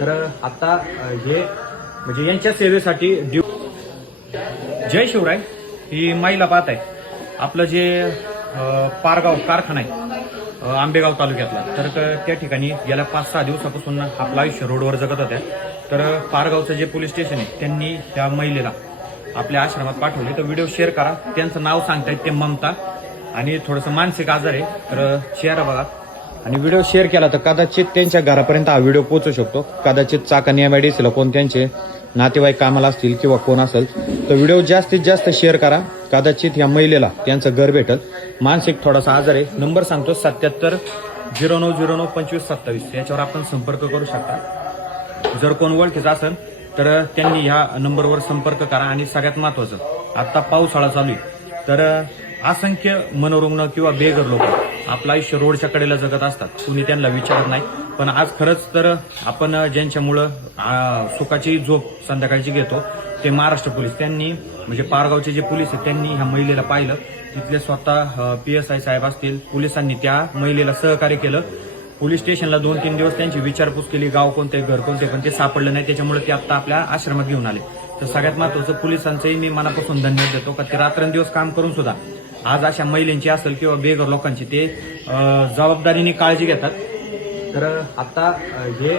तर आता हे म्हणजे यांच्या सेवेसाठी जय शिवराय ही महिला पाहत आहे. आपलं जे पारगाव कारखाना आहे आंबेगाव तालुक्यातला, तर त्या ठिकाणी गेल्या 5-6 दिवसापासून आपलं आयुष्य रोडवर जगत होत्या. तर पारगावचं जे पोलीस स्टेशन आहे त्यांनी त्या महिलेला आपल्या आश्रमात पाठवले. तर व्हिडिओ शेअर करा. त्यांचं नाव सांगतायत ते ममता आणि थोडंसं मानसिक आजार आहे. तर शेअर बघा आणि व्हिडिओ शेअर केला तर कदाचित त्यांच्या घरापर्यंत हा व्हिडिओ पोहोचू शकतो. कदाचित चाकण MIDCला कोण त्यांचे नातेवाईक कामाला असतील किंवा कोण असेल तर व्हिडिओ जास्तीत जास्त शेअर करा. कदाचित या महिलेला त्यांचं घर भेटल. मानसिक थोडासा आजार आहे. नंबर सांगतो 77 09 09 25 27. याच्यावर आपण संपर्क करू शकता. जर कोण ओळखीचं असेल तर त्यांनी ह्या नंबरवर संपर्क करा. आणि सगळ्यात महत्वाचं, आता पावसाळा चालू आहे तर असंख्य मनोरुग्ण किंवा बेघर लोक आपलं आयुष्य रोडच्या कडेला जगत असतात. कुणी त्यांना विचारत नाही. पण आज खरंच तर आपण ज्यांच्यामुळं सुखाची झोप संध्याकाळची घेतो ते महाराष्ट्र पोलीस. त्यांनी म्हणजे पारगावचे जे पोलीस आहेत त्यांनी ह्या महिलेला पाहिलं. तिथले स्वतः PSI साहेब असतील, पोलिसांनी त्या महिलेला सहकार्य केलं. पोलीस स्टेशनला 2-3 दिवस त्यांची विचारपूस केली, गाव कोणते घर कोणते, पण ते सापडलं नाही. त्याच्यामुळे ते आता आपल्या आश्रमात घेऊन आले. तर सगळ्यात महत्वाचं पोलिसांचंही मी मनापासून धन्यवाद देतो का ते रात्रंदिवस काम करून सुद्धा आज अशा महिलांची असेल किंवा बेघर लोकांची ते जबाबदारीने काळजी घेतात. तर आता हे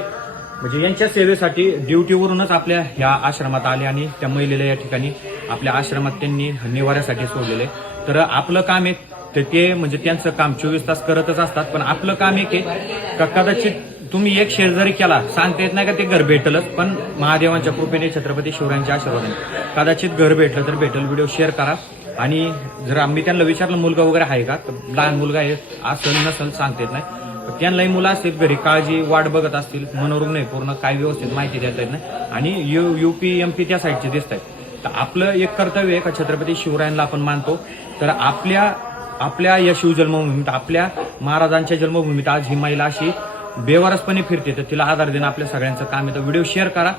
म्हणजे यांच्या सेवेसाठी ड्युटीवरूनच आपल्या ह्या आश्रमात आले आणि त्या महिलेला या ठिकाणी आपल्या आश्रमात त्यांनी निवाऱ्यासाठी सोडलेले. तर आपलं काम आहे तर ते म्हणजे त्यांचं काम 24 तास करतच असतात. पण आपलं काम एक आहे का कदाचित तुम्ही एक शेअर जरी केला सांगता येत नाही का ते घर भेटलच. पण महादेवांच्या कृपेने छत्रपती शिवरायांच्या आशीर्वादाने कदाचित घर भेटलं तर भेटल. व्हिडिओ शेअर करा. आणि जर आम्ही त्यांना विचारलं मुलगा वगैरे आहे का, तर लहान मुलगा आहे असेल नसेल सांगता येत नाही. त्यांनाही मुलं असतील घरी काळजी वाट बघत असतील, मनोरुग्ण आहे पूर्ण, काय व्यवस्थित माहिती देता येत नाही. आणि UP MP त्या साईडचे दिसत आहेत. तर आपलं एक कर्तव्य आहे का छत्रपती शिवरायांना आपण मानतो. तर आपल्या या शिवजन्मभूमीत आपल्या महाराजांच्या जन्मभूमीत आज ही महिला अशी बेवारसपणे फिरते. तर तिला आधार देणं आपल्या सगळ्यांचं काम आहे. तर व्हिडिओ शेअर करा.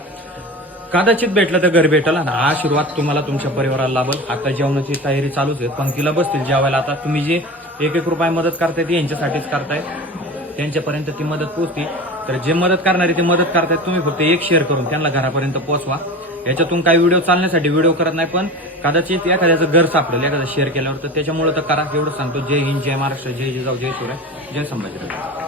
कदाचित भेटलं तर घर भेटल आणि हा आशीर्वाद तुम्हाला तुमच्या परिवाराला लाभल. आता जेवणाची तयारी चालूच आहे. पंक्तीला बसतील जेवायला. आता तुम्ही जे 1-1 रुपये मदत करताय ती यांच्यासाठीच करताय. त्यांच्यापर्यंत ती मदत पोहोचते. तर जे मदत करणारे ते मदत करतायत. तुम्ही फक्त एक शेअर करून त्यांना घरापर्यंत पोहोचवा. याच्यातून काही व्हिडिओ चालण्यासाठी व्हिडिओ करत नाही, पण कदाचित एखाद्याचं घर सापडेल एखादा शेअर केल्यावर. तर त्याच्यामुळे तर करा. एवढं सांगतो. जय हिंद, जय महाराष्ट्र, जय जिजाऊ, जय शिवराय, जय संभाजीराजे.